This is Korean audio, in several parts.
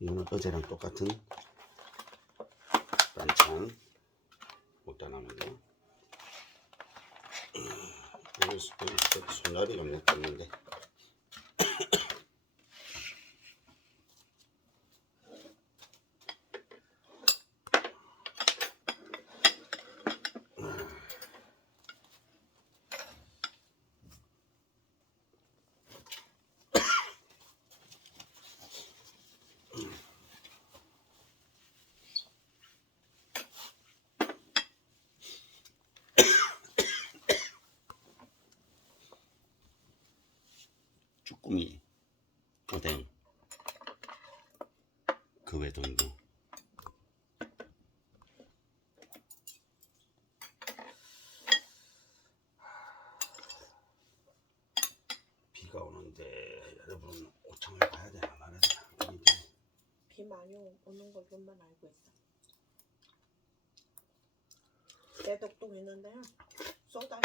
이거는 어제랑 똑같은 반찬 먹다 남은 거. 여기 손날이 없네 떴는데. 쭈꾸미, 오뎅, 그외 등등. 비가 오는데 여러분 옷장을 가야 되나 말아야 되나 비 많이 오는 걸로만 알고 있어. 내 덕동 있는데요. 쏟아.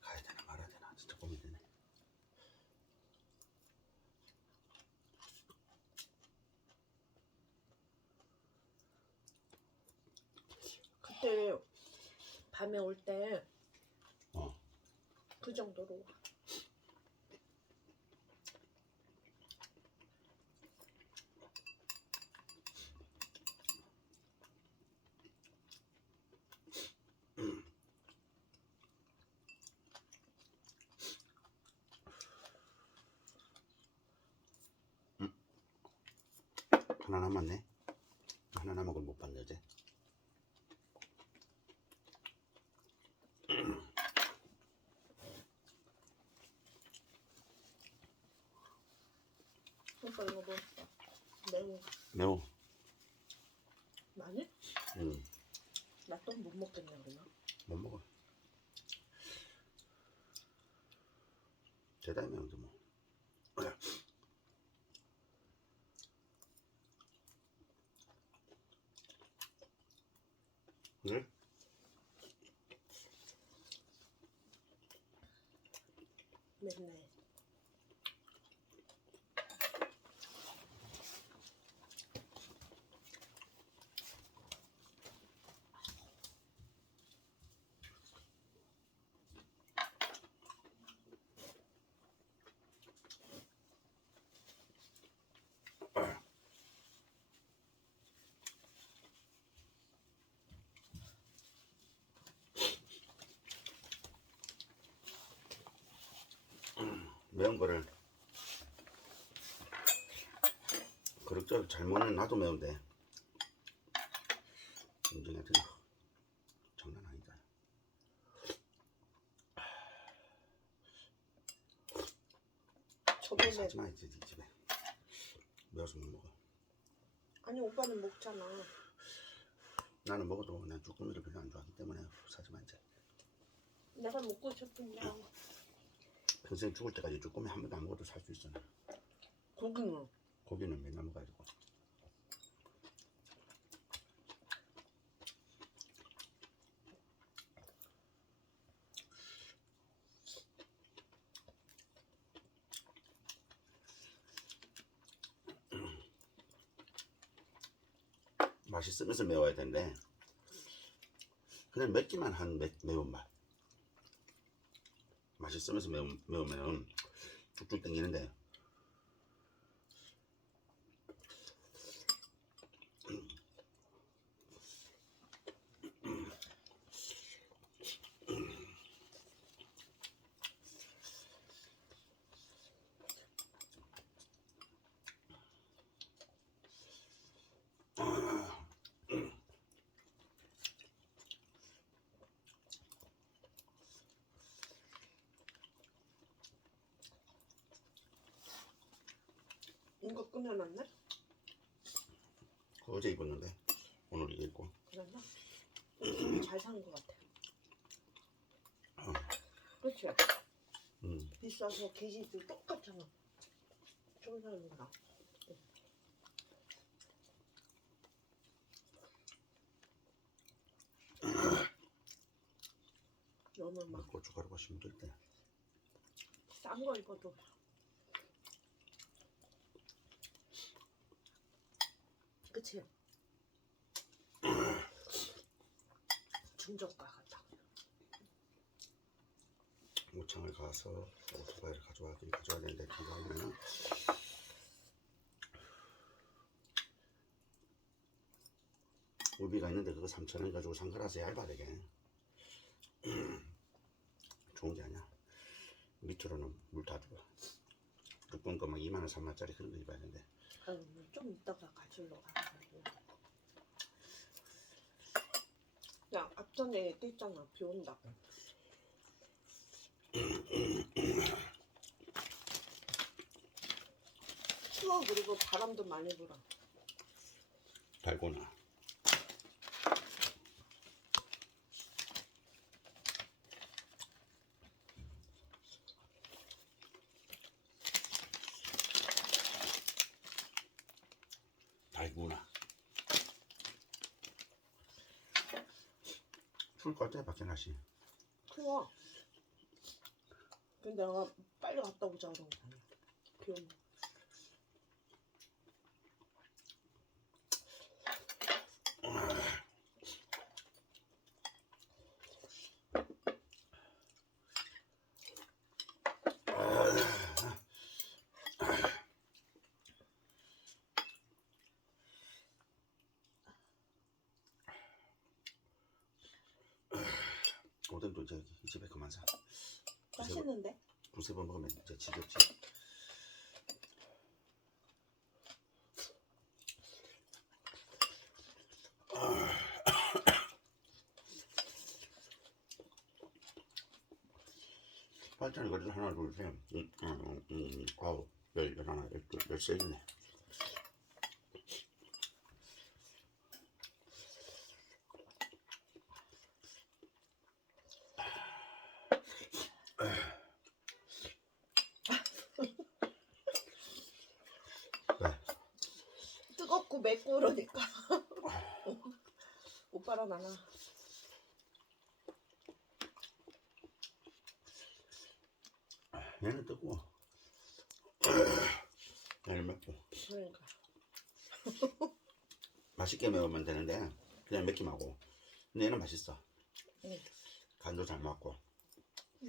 가야 되나 말아야 되나 진짜 고민되네. 그때 밤에 올 때 그 어. 정도로 와. 하나 남았네. 하나 남은 걸 못 봤네 어제. 오빠 이거 뭐 매운 매워. 많이? 응. 나 또 못 먹겠네 그러면. 못 먹어. 대단히 매운데 뭐. 응? 맵네. 매운 거를 그럭저럭 잘 먹는 나도 매운데 인정해도 장난 아니다. 저번에 사지 마 이제 네 집에 매워서 못 먹어. 아니 오빠는 먹잖아. 나는 먹어도 난 쭈꾸미를 별로 안 좋아하기 때문에 사지 마 이제. 내가 먹고 싶은데 평생 죽을 때까지 쭈꾸미 한 번도 안 먹어도 살 수 있잖아. 고기는 고기는 맨날 먹어야지고. 맛있으면서 매워야 되는데 그냥 맵기만 한 매, 매운맛 맛있으면서 매운, 매우면 쭉쭉 당기는데 이거 끊어놨네? 그거 어제 입었는데 오늘 이게 입고 그랬나? 잘산것 같아. 어. 그렇지? 음. 비싸서 게시도 똑같잖아. 청산이랑. 너는 막 고춧가루가 힘들 때 싼 거 입어도 그치? 중저가 같다 오창을 가서 오토바이를 가져와 가져와야 되는데 오면은 우비가 있는데 그거 3천 원 가지고 산 거라서 얇아 되게. 좋은 게 아니야. 밑으로는 물 다 들어 두꺼운 거막 2만 원 3만 원짜리 그런 거 입어야 되는데. 아유, 좀 이따가 가지러 가가지고 야 앞전에 얘기했잖아. 비 온다고 추워 그리고 바람도 많이 불어. 달고나 추울 것 같아 밖에 날씨. 추워. 근데 내가 빨리 갔다 오자 그런 거 아니야 비 오면 오뎅도 이제 이 집에 그만 사. 맛있는데? 두세 번 먹으면 이제 지겹지. 팔짱이 그래도 하나 둘셋. 음, 음, 음, 음, 아홉 열 열하나 열둘 열세 있네 네. 뜨겁고 맵고 그러니까. 오빠랑 나나. 얘는 뜨거워 얘는 맵고. 그러니까. 맛있게 매우면 되는데 그냥 맵기만 하고. 근데 얘는 맛있어. 응. 간도 잘 맞고.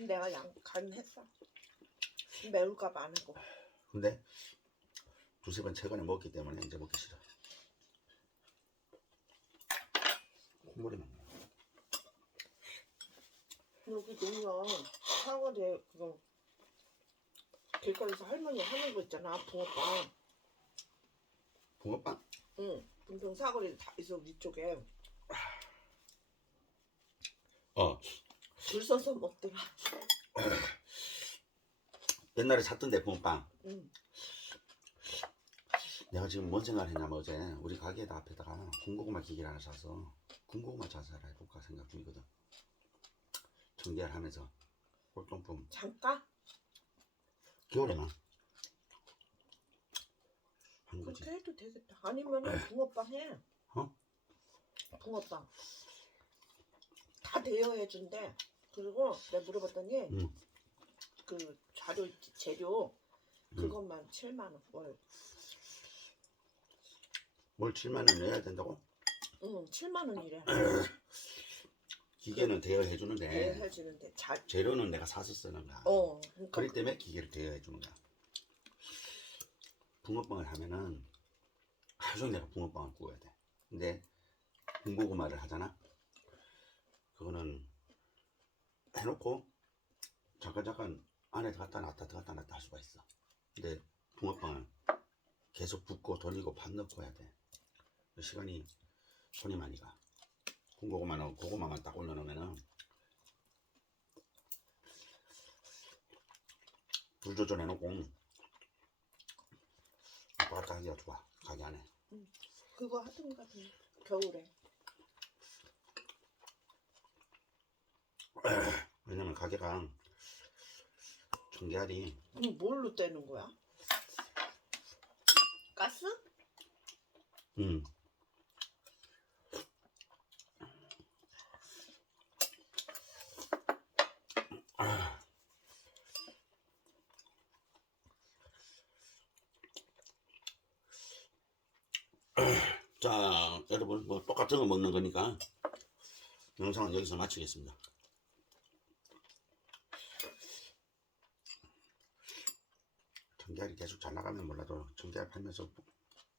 내가 양간 했어. 매울까 봐 안 하고. 근데 두세 번 최근에 먹기 때문에 이제 먹기 싫어 콧물이 막 나. 여기 놀면 사과대 그거 길거리에서 할머니 하는 거 있잖아 붕어빵. 붕어빵? 응 분평 사거리 다 있어 위쪽에. 어. 줄 서서 먹더라. 옛날에 샀던데 붕어빵. 응 내가 지금 뭔 생각을 했냐면 어제 우리 가게에다 앞에다가 군고구마 기계를 하나 사서 군고구마 자살을 해볼까 생각 중이거든. 정리를 하면서 골동품. 잠깐. 겨울에만. 한 거지 그렇게 해도 되겠다. 아니면은 붕어빵 해. 어? 붕어빵. 다 대여해 준대. 그리고 내가 물어봤더니 응. 그 자료 재료 응. 그것만 7만 원. 월. 뭘 7만 원 내야 된다고? 응 7만 원이래. 기계는 대여해 주는데. 대여해 주는데. 자 재료는 내가 사서 쓰는 거야. 어, 그러니까. 그렇기 때문에 기계를 대여해 주는 거야. 붕어빵을 하면은 하루 종일 내가 붕어빵을 구워야 돼. 근데 군고구마를 하잖아? 그거는 해놓고 잠깐 잠깐 안에 들어갔다 놨다 들어갔다 놨다 할 수가 있어. 근데 붕어빵은 계속 붓고 돌리고 밥 넣고 해야 돼 시간이 손이 많이 가. 군고구마는 고구마만 딱 올려놓으면은 불 조절해놓고 왔다 갔다 하기가 좋아. 가게 안에. 그거 하던가 그 겨울에. 왜냐면 가게가 청계알이 그럼 뭘로 떼는 거야? 가스? 음 자, 여러분, 뭐 똑같은 거 먹는 거니까 영상은 여기서 마치겠습니다. 청계알이 계속 잘 나가면 몰라도 청계알 팔면서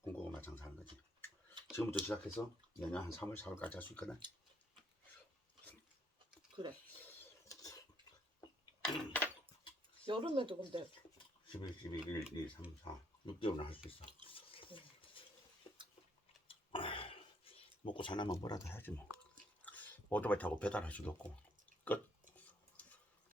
군고구마 장사하는 거지. 지금부터 시작해서 내년 한 3월, 4월까지 할 수 있거든. 그래. 여름에도 근데 11, 12, 1, 2, 3, 4, 6개월은 할 수 있어. 먹고 사나면 뭐라도 해야지 뭐. 오토바이 타고 배달할 수도 없고. 끝.